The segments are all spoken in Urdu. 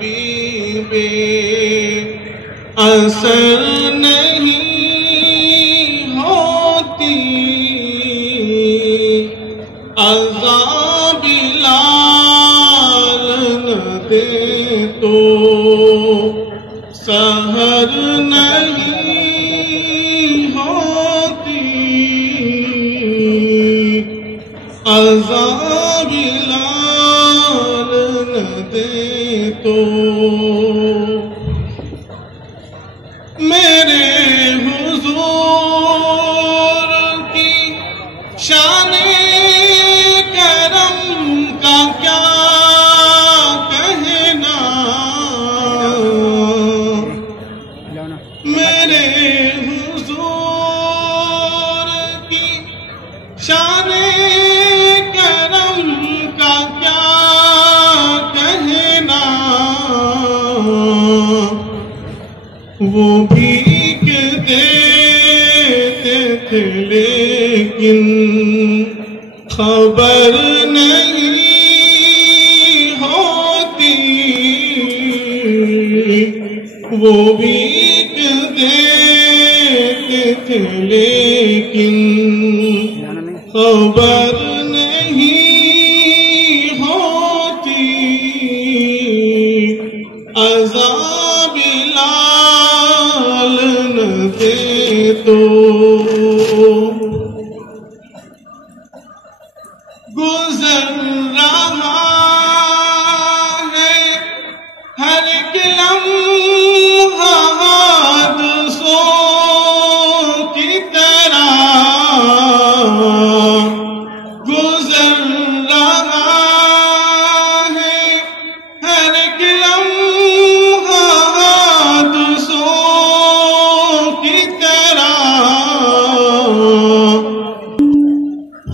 نبی بے اثر نہیں ہوتی عذاب لال نہ دے تو سحر نہیں ہوتی عذاب لال نہ دے تو میرے حضور کی شان کرم کا کیا کہنا میرے حضور کی شان کرم کا کیا کہنا وہ بھیک دیتے تھے لیکن خبر نہیں ہوتی وہ بھیک دیتے تھے لیکن خبر نہیں ہوتی عذاب لال نہ دے تو گزر رہا ہے ہر ایک لمحہ حادثوں کی طرح گزر رہا ہے ہر ایک لمحہ حادثوں کی طرح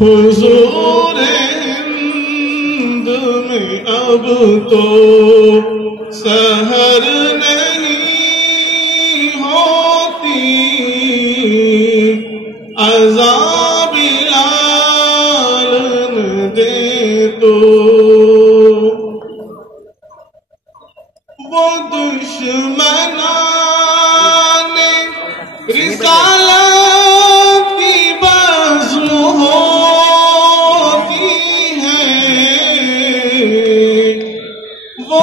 حضور ہند میں اب تو سحر نہیں ہوتی عذاب لال نہ دے تو وہ دشمنان رسالت کی بزم ہوتی ہے وہ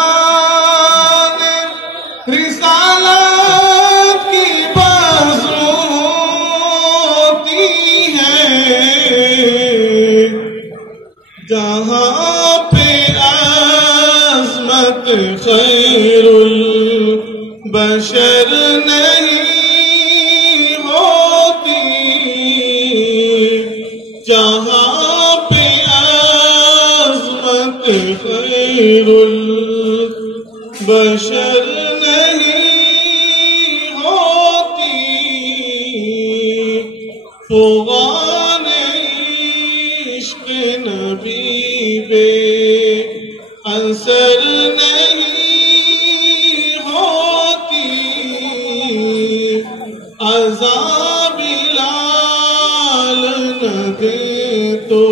دشمنان رسالت کی بزم ہوتی ہے جہاں پہ عظمت خیر البشر نہیں ہوتی جہاں پہ عظمت خیر البشر نہیں ہوتی فغان عشق نبی بے اثر نہیں ہوتی عذاب لال نہ دے تو